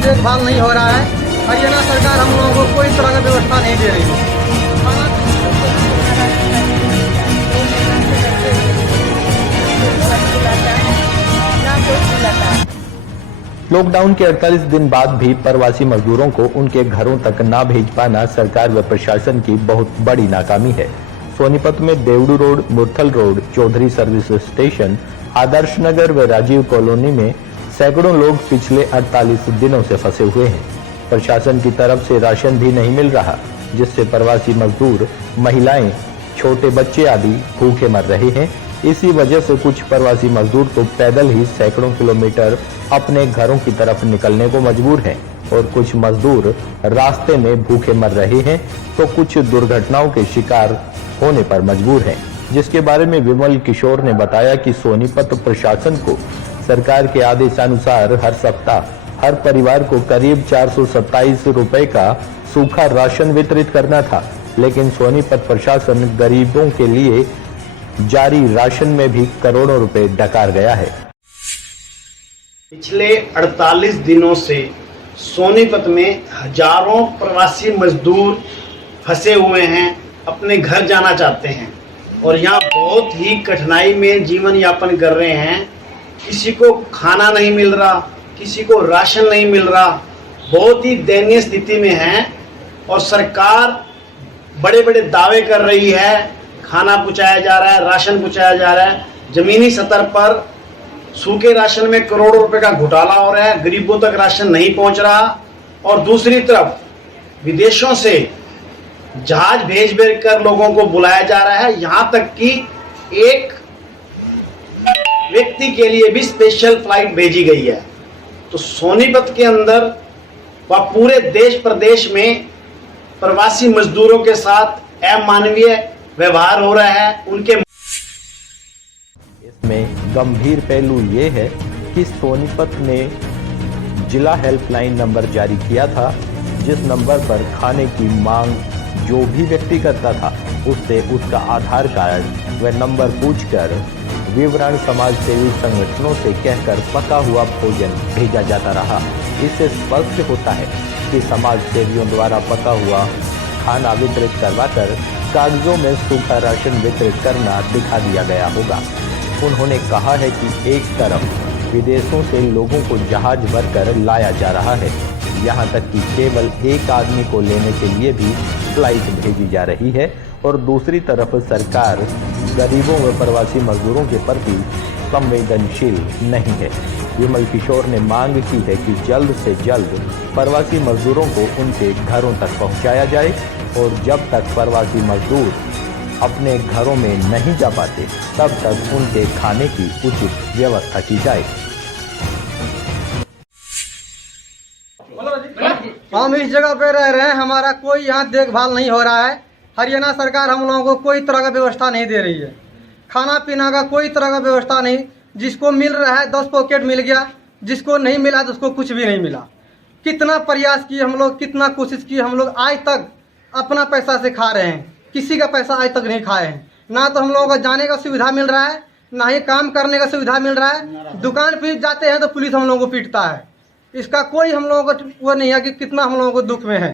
देखभाल नहीं हो रहा है। हरियाणा सरकार हम लोगों को कोई तरह का व्यवस्था नहीं दे रही है। लॉकडाउन के 48 दिन बाद भी प्रवासी मजदूरों को उनके घरों तक ना भेज पाना सरकार व प्रशासन की बहुत बड़ी नाकामी है। सोनीपत में Devdu road, Murthal road, Chaudhary service station, Adarsh Nagar व राजीव कॉलोनी में सैकड़ों लोग पिछले 48 दिनों से फंसे हुए हैं। प्रशासन की तरफ से राशन भी नहीं मिल रहा, जिससे प्रवासी मजदूर, महिलाएं, छोटे बच्चे आदि भूखे मर रहे हैं। इसी वजह से कुछ प्रवासी मजदूर तो पैदल ही सैकड़ों किलोमीटर अपने घरों की तरफ निकलने को मजबूर हैं और कुछ मजदूर रास्ते में भूखे मर रहे हैं तो कुछ दुर्घटनाओं के शिकार होने पर मजबूर हैं। जिसके बारे में विमल किशोर ने बताया कि सोनीपत प्रशासन को सरकार के आदेशानुसार हर सप्ताह हर परिवार को करीब 427 रुपए का सूखा राशन वितरित करना था, लेकिन सोनीपत प्रशासन गरीबों के लिए जारी राशन में भी करोड़ों रुपए डकार गया है। पिछले 48 दिनों से सोनीपत में हजारों प्रवासी मजदूर फंसे हुए हैं, अपने घर जाना चाहते हैं और यहाँ बहुत ही कठिनाई में जीवन यापन कर रहे हैं। किसी को खाना नहीं मिल रहा, किसी को राशन नहीं मिल रहा, बहुत ही दयनीय स्थिति में है। और सरकार बड़े बड़े दावे कर रही है, खाना पहुँचाया जा रहा है, राशन पहुँचाया जा रहा है। जमीनी स्तर पर सूखे राशन में करोड़ों रुपए का घोटाला हो रहा है, गरीबों तक राशन नहीं पहुंच रहा। और दूसरी तरफ विदेशों से जहाज भेज कर लोगों को बुलाया जा रहा है। यहां तक कि एक व्यक्ति के लिए भी स्पेशल फ्लाइट भेजी गई है। तो सोनीपत के अंदर व पूरे देश प्रदेश में प्रवासी मजदूरों के साथ अमानवीय व्यवहार हो रहा है। उनके इसमें गंभीर पहलू ये है कि सोनीपत ने जिला हेल्पलाइन नंबर जारी किया था, जिस नंबर पर खाने की मांग जो भी व्यक्ति करता था उससे उसका आधार कार्ड व नंबर पूछकर विवरण समाज सेवी संगठनों से कहकर पका हुआ भोजन भेजा जाता रहा। इससे स्पष्ट होता है कि समाज सेवियों द्वारा पका हुआ खाना वितरित करवाकर कागजों में सूखा राशन वितरित करना दिखा दिया गया होगा। उन्होंने कहा है कि एक तरफ विदेशों से लोगों को जहाज भरकर लाया जा रहा है, यहाँ तक कि केवल एक आदमी को लेने के लिए भी फ्लाइट भेजी जा रही है, और दूसरी तरफ सरकार गरीबों व प्रवासी मजदूरों के प्रति संवेदनशील नहीं है। विमल किशोर ने मांग की है कि जल्द से जल्द प्रवासी मजदूरों को उनके घरों तक पहुँचाया जाए और जब तक प्रवासी मजदूर अपने घरों में नहीं जा पाते तब तक उनके खाने की उचित व्यवस्था की जाए। हम इस जगह पे रह रहे हैं, हमारा कोई यहाँ देखभाल नहीं हो रहा है। हरियाणा सरकार हम लोगों को कोई तरह का व्यवस्था नहीं दे रही है। खाना पीना का कोई तरह का व्यवस्था नहीं। जिसको मिल रहा है 10 पॉकेट मिल गया, जिसको नहीं मिला तो उसको कुछ भी नहीं मिला। कितना प्रयास किए हम लोग, कितना कोशिश की हम लोग, आज तक अपना पैसा से खा रहे हैं, किसी का पैसा आज तक नहीं खाए हैं। ना तो हम लोगों को जाने का सुविधा मिल रहा है, ना ही काम करने का सुविधा मिल रहा है। दुकान पे जाते हैं तो पुलिस हम लोगों को पीटता है। इसका कोई हम लोगों को वो नहीं है कि कितना हम लोगों को दुख में है।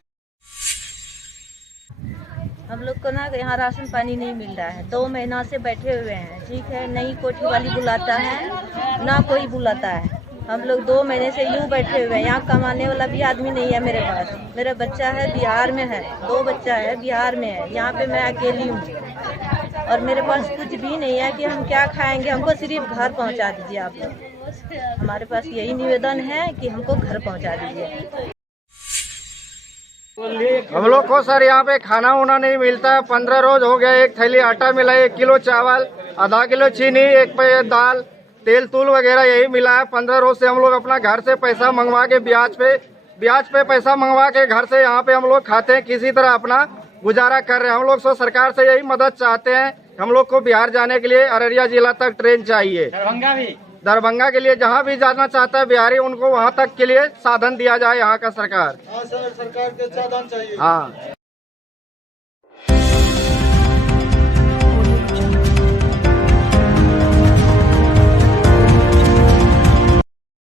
हम लोग को ना यहाँ राशन पानी नहीं मिल रहा है, 2 महीना से बैठे हुए हैं। ठीक है, नहीं कोठी वाली बुलाता है ना कोई बुलाता है। हम लोग 2 महीने से यूँ बैठे हुए हैं। यहाँ कमाने वाला भी आदमी नहीं है मेरे पास। मेरा बच्चा है बिहार में है, 2 बच्चा है बिहार में है। यहाँ पे मैं अकेली हूँ और मेरे पास कुछ भी नहीं है कि हम क्या खाएंगे। हमको सिर्फ घर पहुँचा दीजिए आप लोग। हमारे पास यही निवेदन है कि हमको घर पहुँचा दीजिए। हम लोग को सर यहाँ पे खाना वाना नहीं मिलता है। 15 रोज हो गया। 1 थैली आटा मिला, 1 किलो चावल, आधा किलो चीनी, 1 पे दाल, तेल तूल वगैरह यही मिला है। 15 रोज से हम लोग अपना घर से पैसा मंगवा के ब्याज पे पैसा मंगवा के घर से यहाँ पे हम लोग खाते हैं, किसी तरह अपना गुजारा कर रहे हैं। हम लोग तो सरकार से यही मदद चाहते हैं। हम लोग को बिहार जाने के लिए अररिया जिला तक ट्रेन चाहिए, दरभंगा के लिए जहाँ भी जाना चाहता है बिहारी, उनको वहाँ तक के लिए साधन दिया जाए यहाँ का सरकार। हाँ सर, सरकार के साधन चाहिए। हाँ।